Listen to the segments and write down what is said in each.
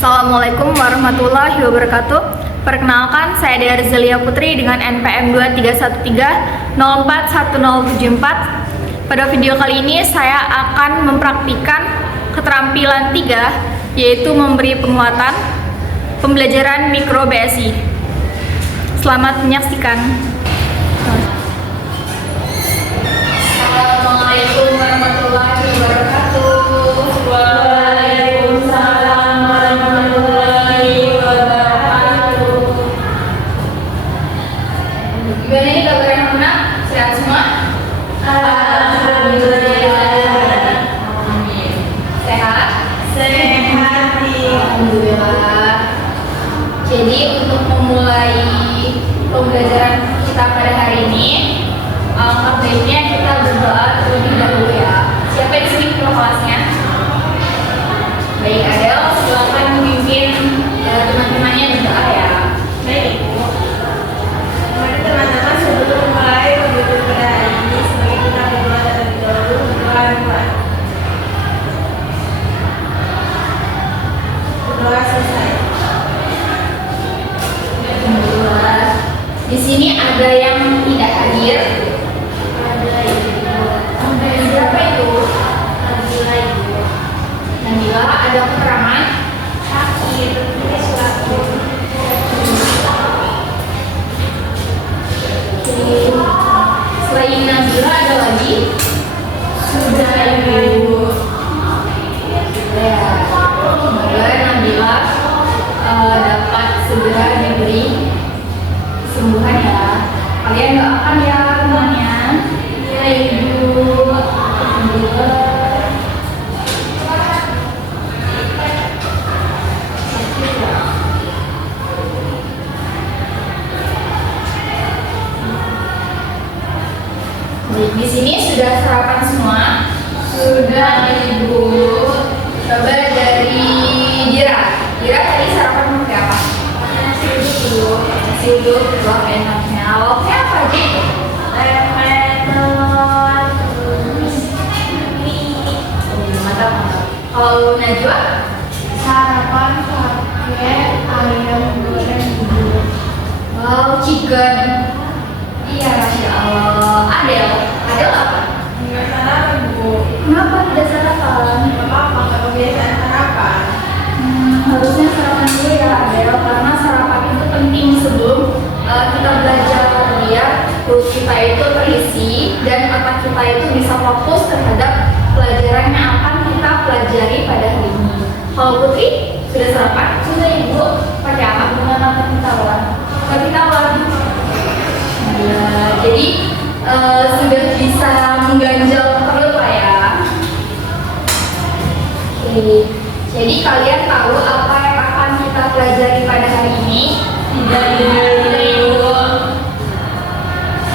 Assalamualaikum warahmatullahi wabarakatuh. Perkenalkan, saya Dea Rizalia Putri dengan NPM 2313041074. Pada video kali ini saya akan mempraktikkan keterampilan 3, yaitu memberi penguatan pembelajaran mikro BSI. Selamat menyaksikan. Assalamualaikum warahmatullahi wabarakatuh. Waalaikumsalam warahmatullahi wabarakatuh. Gimana nih kabar anak-anak? Sehat semua? Alhamdulillah. Sehat? Sehat nih. Alhamdulillah. Jadi untuk memulai pembelajaran kita pada hari ini, alangkah baiknya kita berdoa terlebih dahulu ya. Siapa di sini ketua kelasnya? Baik, Adel, silakan memimpin teman-temannya berdoa ya. Baik, Ibu. Mari teman-teman sebelum mulai pembelajaran pada hari ini, sebagai kita berdoa terlebih dahulu untuk berdoa. Berdoa selesai. Alhamdulillah. Di sini ada yang tidak hadir. Ada Ibu. Siapa itu? Nabila, Ibu. Nabila, ada keterangan. Sakit, ini selaku. Selain Nabila ada lagi? Sudah, Ibu. Ya, semoga Nabila dapat segera diberi kesembuhan ya. Kalian doakan ya semuanya. Ya, Ibu. Alhamdulillah. Baik, di sini sudah sarapan semua? Sudah, Ibu. Coba dari Dira. Dira tadi sarapan pakai apa? Nasi uduk. Nasi uduk, wah enaknya. Lauknya apa aja itu? Melon, terus mie. Mantap, mantap. Kalau Najwa? Sarapan pakai ayam goreng bubur. Wow, chicken. Iya, Masya Allah. Adel apa? Enggak sarapan, Bu. Kenapa tidak sarapan? Enggak apa-apa, kalau kebiasaan sarapan. Harusnya sarapan dulu ya Adel, karena sarapan itu penting sebelum kita belajar biar perut kita itu terisi dan otak kita itu bisa fokus terhadap pelajaran yang akan kita pelajari pada hari ini. Kalau Putri sudah sarapan? Sudah, Ibu. Pakai apa? Dengan apa kita tawar? Pakai tawar. Ya, jadi sudah bisa mengganjal perut lah ya. Oke. Jadi kalian tahu apa yang akan kita pelajari pada hari ini? Tidak, Ibu.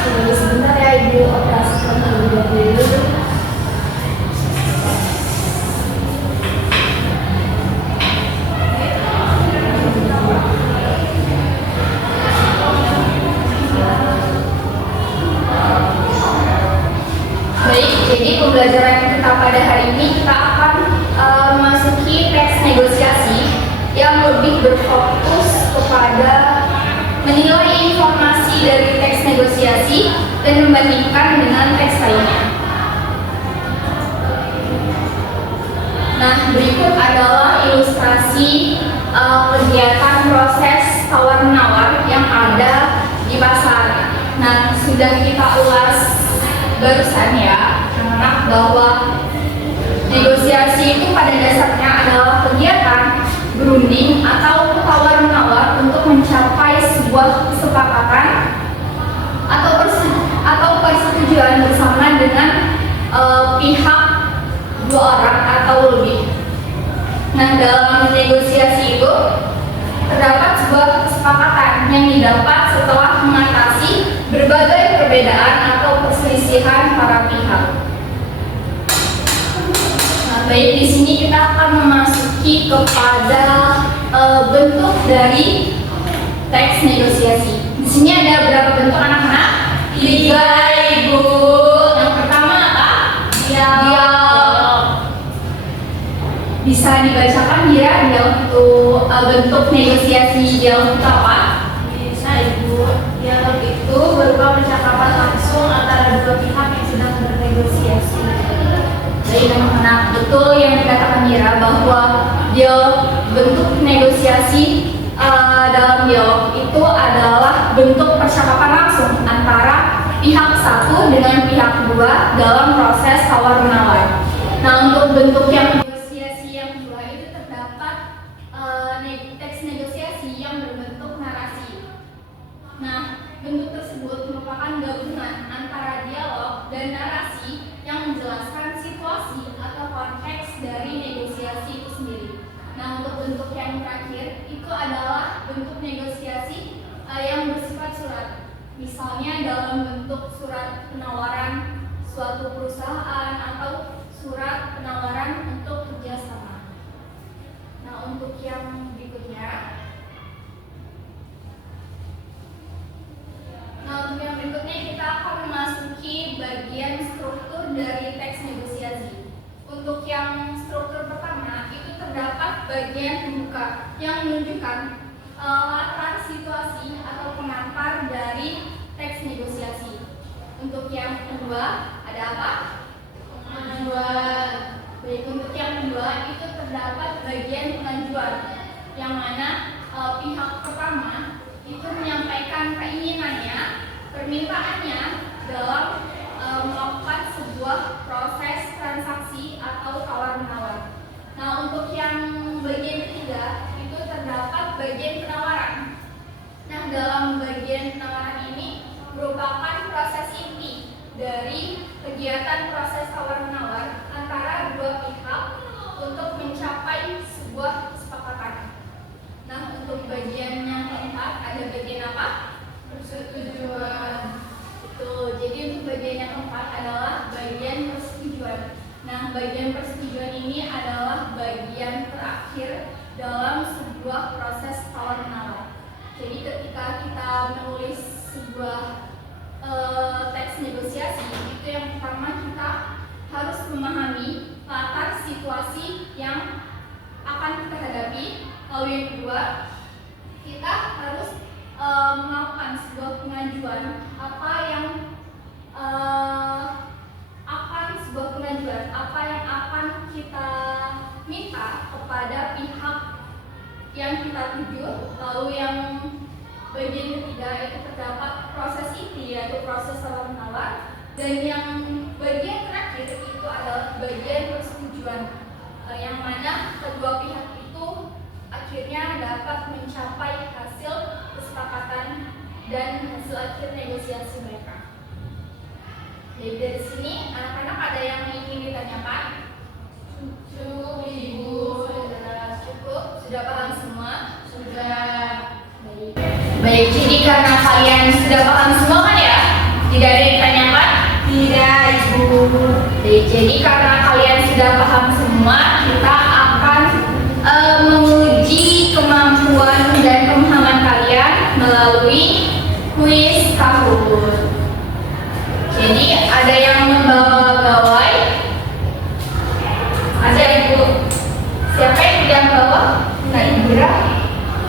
Tunggu sebentar ya Ibu, operasikan terlebih dahulu. Baik, jadi pembelajaran kita pada hari ini kita akan memasuki teks negosiasi yang lebih berfokus kepada menilai informasi dari teks negosiasi dan membandingkan dengan teks lainnya. Nah, berikut adalah ilustrasi kegiatan proses tawar-menawar yang ada di pasar. Nah, sudah kita ulas barusan ya, anak-anak, bahwa negosiasi itu pada dasarnya adalah kegiatan berunding atau tawar-menawar untuk mencapai sebuah kesepakatan atau persetujuan bersama dengan pihak dua orang atau lebih. Nah, dalam negosiasi itu terdapat sebuah kesepakatan yang didapat setelah mengatasi berbagai perbedaan atau perselisihan para pihak. Nah, baik, di sini kita akan memasuki kepada bentuk dari teks negosiasi. Di sini ada berapa bentuk anak-anak? 3, Ibu. Yang pertama apa? Dialog. Bisa dibacakan ya untuk bentuk negosiasi dialog itu apa? Bisa Ibu. Dialog itu berupa percakapan langsung antara dua pihak yang sedang bernegosiasi. Baik anak-anak, betul yang dikatakan Mira bahwa bentuk negosiasi dalam dialog itu adalah bentuk percakapan langsung antara pihak satu dengan pihak dua dalam proses tawar menawar. Nah, untuk bentuk yang negosiasi yang dua itu terdapat teks negosiasi yang berbentuk narasi. Nah, bentuk tersebut merupakan gabungan antara dialog dan narasi yang menjelaskan situasi atau konteks dari negosiasi itu sendiri. Nah, untuk bentuk yang terakhir itu adalah bentuk negosiasi yang bersifat surat. Misalnya dalam bentuk surat penawaran suatu perusahaan atau surat penawaran untuk kerjasama. Nah, untuk yang berikutnya, kita akan memasuki bagian struktur dari teks negosiasi. Untuk yang struktur pertama itu terdapat bagian pembuka yang menunjukkan latar situasi atau pengantar dari teks negosiasi. Untuk yang kedua ada apa? Pengajuan. Baik, untuk yang kedua itu terdapat bagian pengajuan yang mana pihak pertama itu menyampaikan keinginannya, permintaannya dalam melakukan sebuah proses transaksi atau tawar-menawar. Nah, untuk yang bagian ketiga itu terdapat bagian penawaran. Nah, dalam bagian penawaran ini merupakan proses inti dari kegiatan proses tawar-menawar antara dua pihak untuk mencapai sebuah kesepakatan. Nah, untuk bagian yang keempat ada bagian apa? Persetujuan. Betul. Jadi untuk bagian yang keempat adalah bagian persetujuan. Nah, bagian persetujuan ini adalah bagian terakhir dalam sebuah proses tawar-menawar. Jadi ketika kita menulis sebuah teks negosiasi, itu yang pertama kita harus memahami latar situasi yang akan kita hadapi. Lalu yang kedua, kita harus melakukan sebuah pengajuan apa yang akan kita minta kepada pihak yang kita tuju. Lalu yang bagian ketiga itu terdapat proses inti yaitu proses tawar-menawar, dan yang bagian terakhir itu adalah bagian persetujuan yang mana kedua pihak itu akhirnya dapat mencapai hasil kesepakatan dan hasil akhir negosiasi mereka. Jadi dari sini anak-anak ada yang ingin ditanyakan? Cukup Ibu, sudah paham semua? Sudah. Baik, jadi karena kalian sudah paham semua kan ya? Tidak ada yang ditanyakan? Tidak, Ibu. Baik, jadi karena kalian sudah paham semua, kita akan menguji kemampuan dan pemahaman kalian melalui kuis Kahoot. Jadi ada yang membawa gawai? Ada Ibu? Siapa yang tidak bawa? Kak Indra.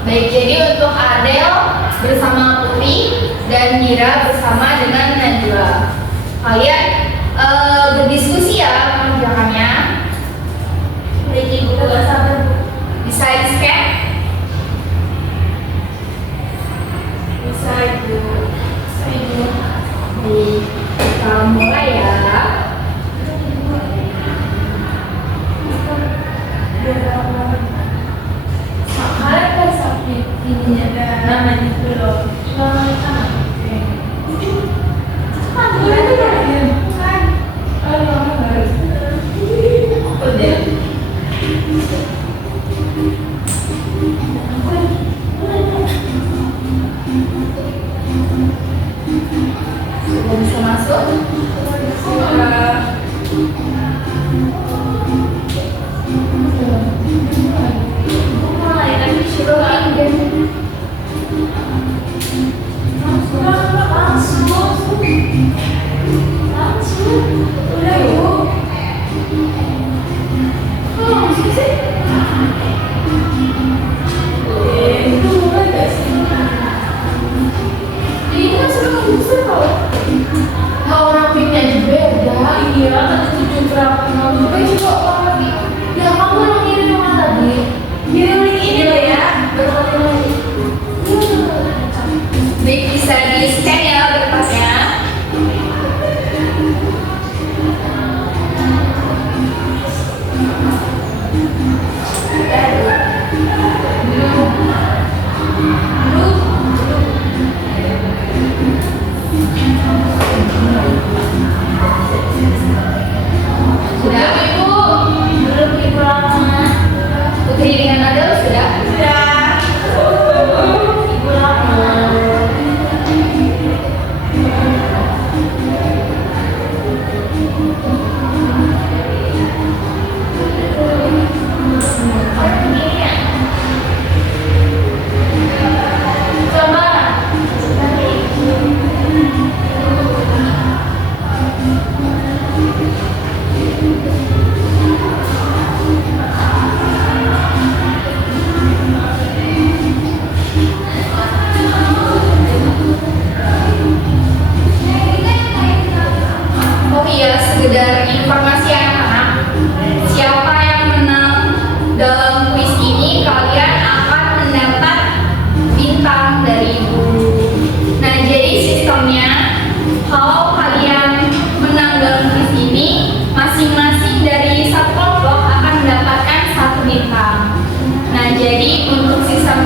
Baik, jadi untuk Adel bersama Putri dan Mira bersama dengan Najwa. Kalian berdiskusi ya mengerjakannya. Baik, Ibu bisa di-scan? Bisa Ibu. Baik, kita mulai ya. Kalian kan sampai ini ada namanya dulu. Sudah bisa masuk? Mulai lagi suruh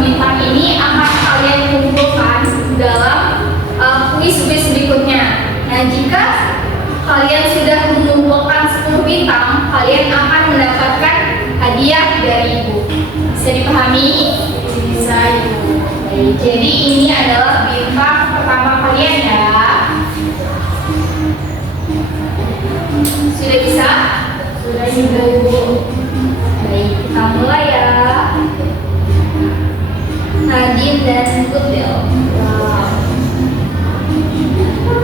bintang ini akan kalian kumpulkan dalam kuis-kuis berikutnya. Nah, jika kalian sudah mengumpulkan 10 bintang, kalian akan mendapatkan hadiah dari ibu. Bisa dipahami? Bisa, Ibu. Baik, jadi ini adalah bintang pertama kalian ya. Sudah bisa? Sudah, Ibu. Baik, kita mulai ya. Nadine dan Kutil. Wow.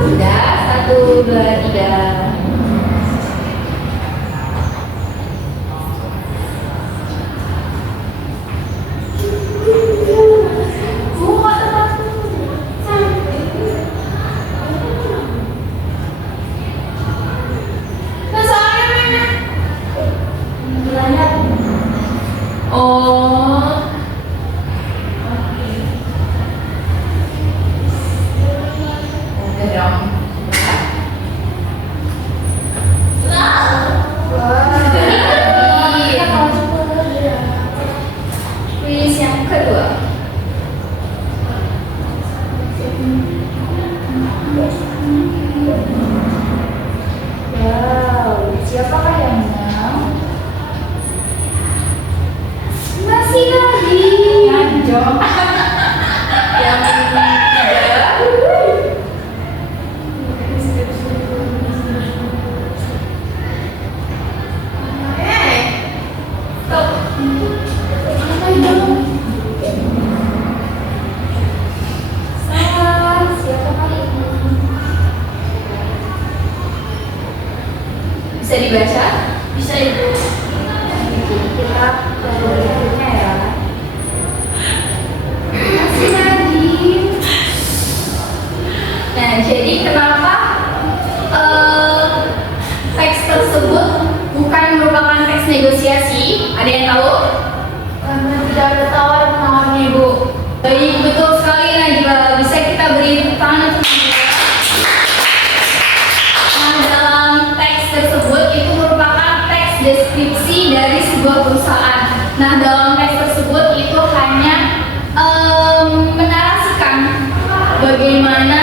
Sudah, 1, 2, 3. Oh, udah dong. Kuis yang kedua. Wow, siapakah yang menang? Masih lagi. Yang ketiga. Stop. Apa itu? Salah. Siapakah ini? Bisa dibaca? Bisa, Ibu. Jadi kita ke berikutnya ya. Masih lagi. Nah, jadi kenapa teks tersebut bukan merupakan teks negosiasi? Ada yang tahu? Karena tidak ada tawar menawarnya, Ibu. Baik, betul sekali Najwa. Bisa kita beri tepuk tangan untuk Najwa. Nah, dalam teks tersebut itu merupakan teks deskripsi dari sebuah perusahaan. Nah, dalam teks tersebut itu hanya menarasikan bagaimana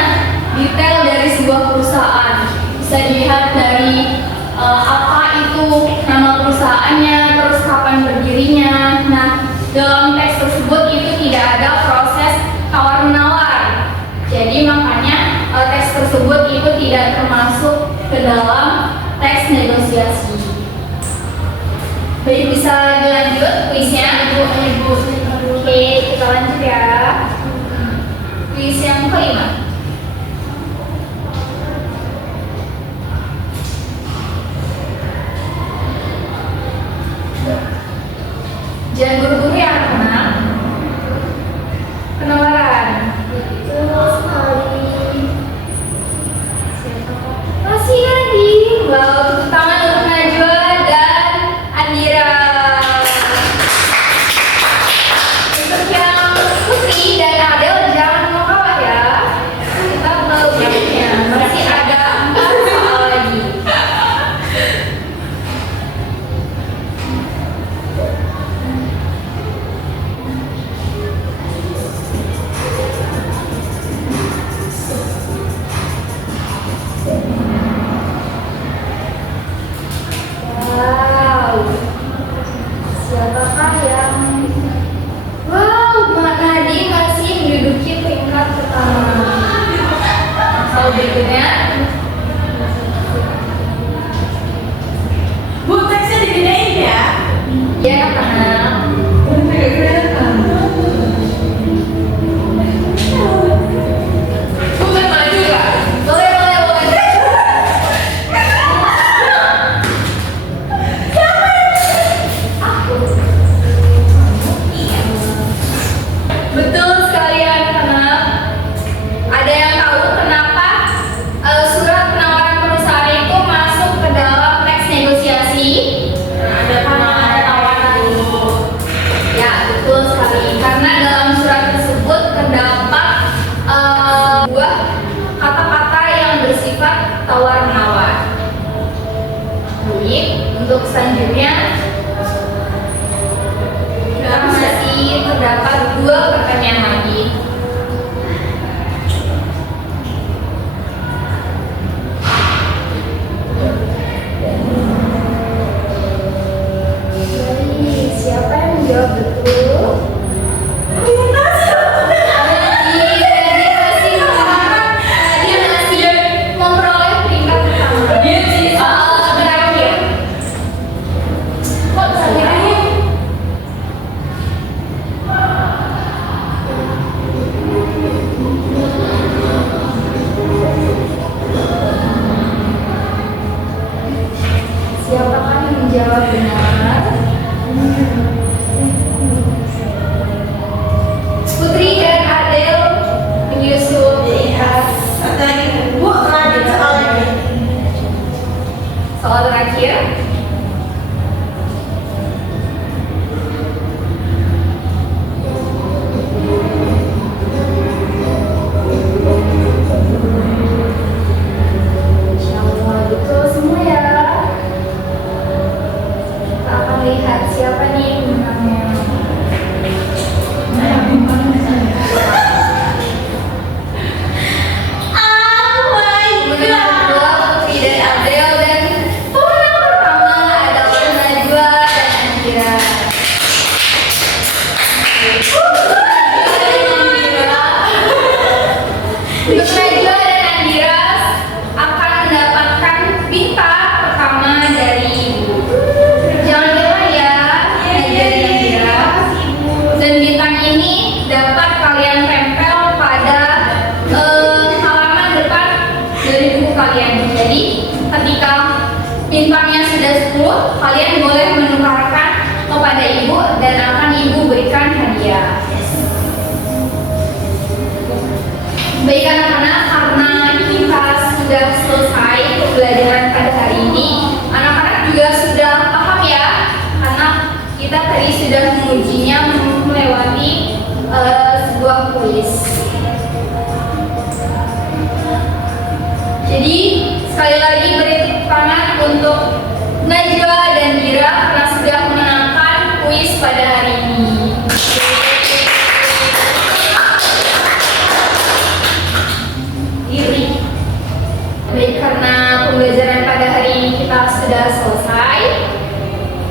detail dari sebuah perusahaan. Bisa dilihat dari apa itu nama perusahaannya, terus kapan berdirinya. Nah, dalam teks tersebut itu tidak ada proses tawar-menawar. Jadi makanya teks tersebut itu tidak termasuk ke dalam teks negosiasi. Baik, bisa dilanjut kuisnya, Ibu. Oke, kita lanjut ya. Kuis yang kelima. Jangan buru-buru ya anak-anak. Penawaran. Betul sekali. Masih lagi. Wow, tepuk tangan untuk Najwa dan Andira. Untuk yang Putri dan Adel jangan mau kalah ya. Kita belum berikutnya. Masih ada 4 soal lagi. Wow, siapakah yang Mbak Nadine masih menduduki peringkat pertama. Soal berikutnya. Bu, teksnya digedein ya. Ya, anak. Bukan maju nggak? Boleh. Betul sekali anak-anak. Ada yang tahu kenapa surat Untuk Najwa dan Andira akan mendapatkan bintang pertama dari Ibu. Jangan lupa ya, Najwa dan Andira. Dan bintang ini dapat kalian tempel pada halaman depan dari buku kalian. Jadi ketika bintangnya sudah 10, kalian boleh menukarkan kepada Ibu dan akan Ibu berikan hadiah. Baik anak-anak, karena kita sudah selesai pembelajaran pada hari ini, anak-anak juga sudah paham ya, karena kita tadi sudah mengujinya melewati sebuah kuis. Jadi sekali lagi beri tepuk tangan untuk Najwa dan Dira karena sudah memenangkan kuis pada hari ini. Baik, karena pembelajaran pada hari ini kita sudah selesai,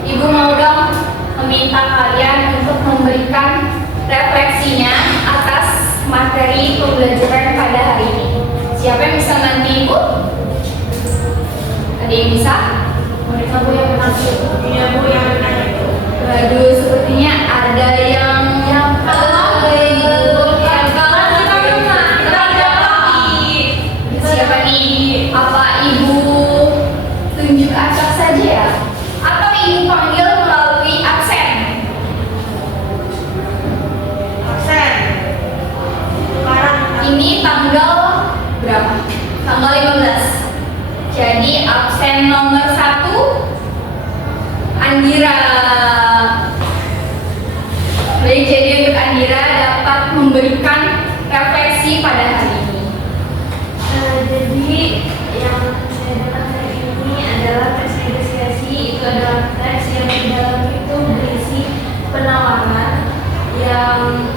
Ibu mau dong meminta kalian untuk memberikan refleksinya atas materi pembelajaran pada hari ini. Siapa yang bisa bantu Ibu? Ada yang bisa? Mereka Bu yang menang itu. Iya Bu, yang menang itu. Waduh, sepertinya ada yang siapa nih? Apa Ibu tunjuk acak saja ya? Atau Ibu panggil melalui absen? Absen. Sekarang Ini tanggal berapa? Tanggal 15. Jadi absen nomor 1 Andira. Baik, jadi untuk Andira dapat memberikan refleksi pada hari ini. Jadi yang saya dapat hari ini adalah teks negosiasi. Itu adalah teks yang di dalam itu berisi penawaran yang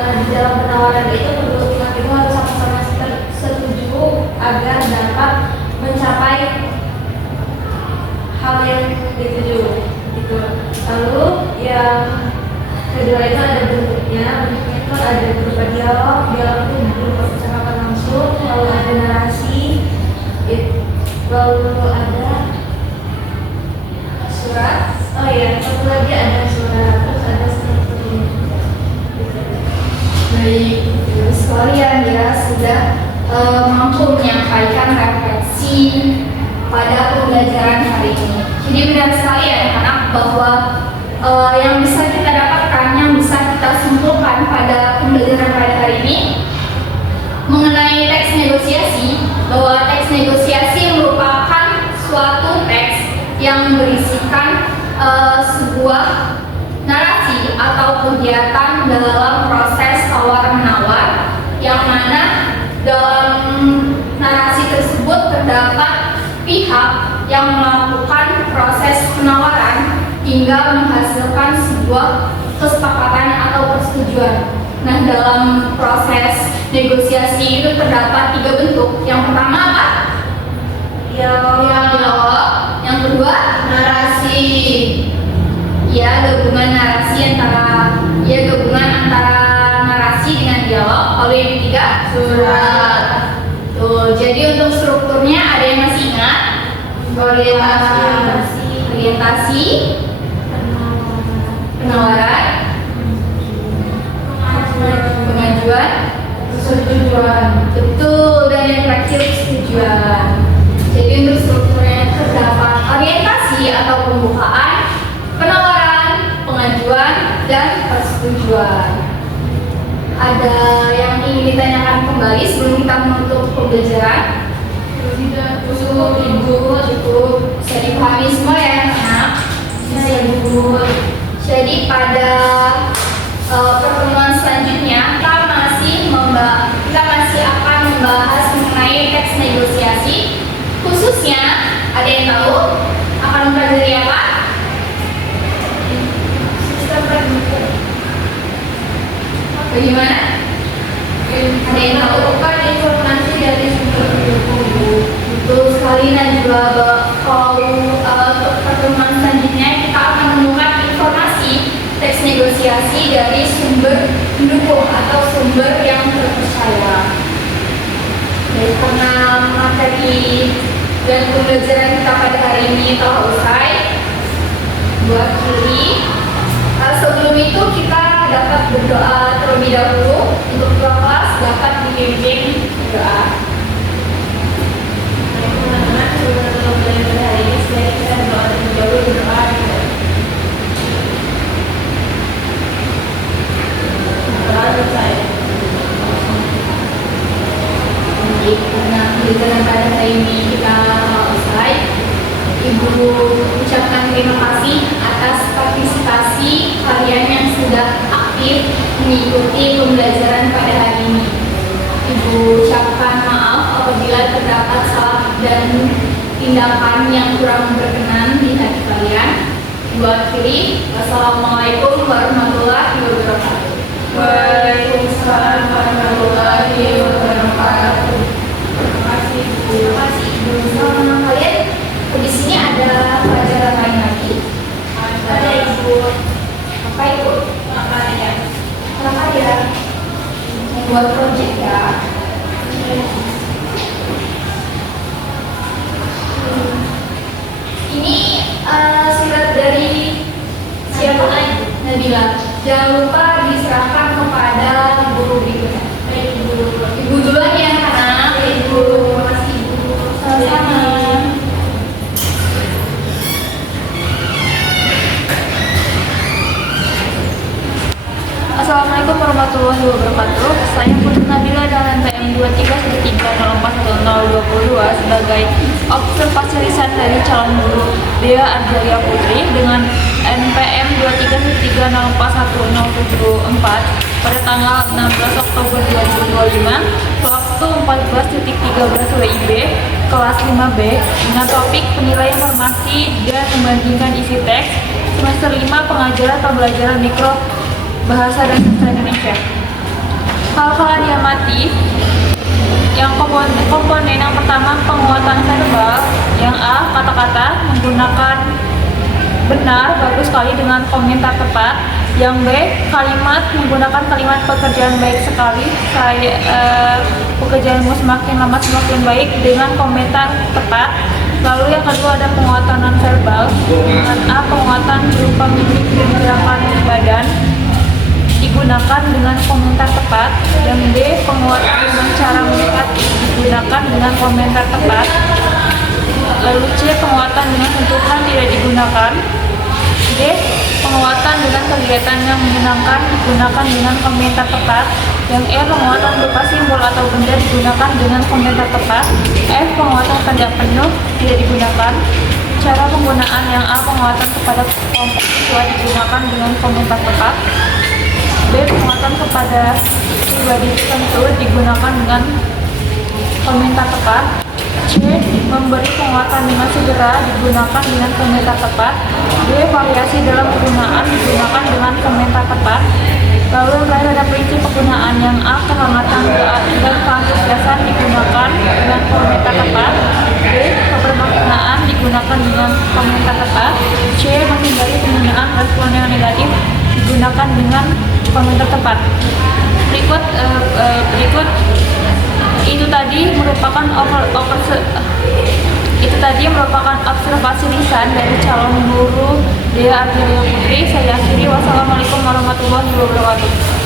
di dalam penawaran itu kedua pihak itu harus sama-sama setuju agar dapat mencapai hal yang dituju gitu. Lalu yang kedua itu ada bentuknya itu ada berupa dialog itu berupa percakapan langsung, lalu ada narasi, lalu ada surat, oh iya satu lagi ada surat, terus ada seperti ini. Baik, Ibu sekalian ya sudah mampu menyampaikan refleksi pada pembelajaran hari ini. Jadi benar sekali ya anak-anak bahwa yang bisa kita dapatkan, yang bisa kita simpulkan pada pembelajaran pada hari ini mengenai teks negosiasi, bahwa teks negosiasi merupakan suatu teks yang berisikan sebuah narasi atau kegiatan dalam proses tawar-menawar, yang mana dalam narasi tersebut terdapat pihak yang melakukan proses penawaran hingga menghasilkan sebuah kesepakatan atau persetujuan. Nah, dalam proses negosiasi itu terdapat 3 bentuk. Yang pertama apa? Dialog. Yang kedua, narasi. Ya, gabungan antara narasi dengan dialog. Lalu yang ketiga, surat. Tuh, jadi untuk strukturnya ada yang masih ingat? Orientasi, penawaran, pengajuan, persetujuan. Betul, dan yang terakhir persetujuan. Jadi untuk strukturnya terdapat orientasi atau pembukaan, penawaran, pengajuan, dan persetujuan. Ada yang ingin ditanyakan kembali sebelum kita menutup pembelajaran? Tidak, Ibu, cukup bisa dipahami semua ya anak-anak? Bisa Ibu. Jadi pada pertemuan selanjutnya kita masih akan membahas mengenai teks negosiasi, khususnya ada yang tahu akan mempelajari apa? Sistem pendukung. Bagaimana? Ada yang tahu kan informasi dari sumber pendukung? Betul sekali, Najwa. Kalau pertemuan selanjutnya kita akan menemukan informasi teks negosiasi apresiasi dari sumber pendukung atau sumber yang terpercaya. Jadi karena materi dan pembelajaran kita pada hari ini telah usai, diwakili. Sebelum itu kita dapat berdoa terlebih dahulu. Untuk kelas dapat dipimpin doa. Baik teman-teman, sebelum mulai pada hari ini, sebaiknya kita berdoa terlebih dahulu, berdoa gitu. Berdoa selesai. Jadi karena pembelajaran pada hari ini kita telah usai, Ibu ucapkan terima kasih atas partisipasi kalian yang sudah aktif mengikuti pembelajaran pada hari ini. Ibu ucapkan maaf apabila terdapat salah dan tindakan yang kurang berkenan di hati kalian. Ibu akhiri, wassalamualaikum warahmatullahi wabarakatuh. Waalaikumsalam warahmatullahi wabarakatuh. Terima kasih Bu. Terima kasih Ibu. Sama kalian, di sini ada pelajaran lain lagi. Ada Ibu. Apa itu? Makanya. Apa ya? Membuat proyek ya. Ini surat dari siapa? Nabila. Jangan lupa diserahkan kepada guru berikutnya. Baik Ibu. Ibu duluan ya, anak. Ibu. Terima kasih Ibu. Sama-sama. Assalamualaikum warahmatullahi wabarakatuh. Saya Putri Nabila dengan NPM 2313041022 sebagai observasi lisan dari calon guru Dea Ardelia Putri dengan NPM 2313041074 pada tanggal 16 Oktober 2025 waktu 14.13 WIB kelas 5B dengan topik penilaian informasi dan membandingkan isi teks semester 5 pengajaran pembelajaran mikro bahasa dan sastra Indonesia. Hal-hal yang diamati, yang komponen yang pertama penguatan verbal, yang A kata-kata menggunakan benar bagus sekali dengan komentar tepat, yang B kalimat menggunakan kalimat pekerjaan baik sekali pekerjaanmu semakin lama semakin baik dengan komentar tepat. Lalu yang kedua ada penguatan non verbal, dengan A penguatan berupa mimik dan gerakan badan digunakan dengan komentar tepat, dan B penguatan dengan cara melihat digunakan dengan komentar tepat. Lalu C penguatan dengan sentuhan tidak digunakan. D penguatan dengan kegiatan yang menyenangkan digunakan dengan komentar tepat. Yang E penguatan berupa simbol atau benda digunakan dengan komentar tepat. F penguatan tanda penuh tidak digunakan. Cara penggunaan yang A penguatan kepada kelompok siswa digunakan dengan komentar tepat. B penguatan kepada pribadi tertentu digunakan dengan komentar tepat. C memberi penguatan dengan segera digunakan dengan komentar tepat. D variasi dalam penggunaan digunakan dengan komentar tepat. Lalu yang terakhir ada prinsip penggunaan yang A kehangatan dan keantusiasan digunakan dengan komentar tepat. B kebermaknaan digunakan dengan komentar tepat. C menghindari penggunaan respon yang negatif digunakan dengan komentar tepat. Berikut itu tadi merupakan observasi lisan dari calon guru Dea Ardelia Putri. Saya akhiri, wassalamualaikum warahmatullahi wabarakatuh.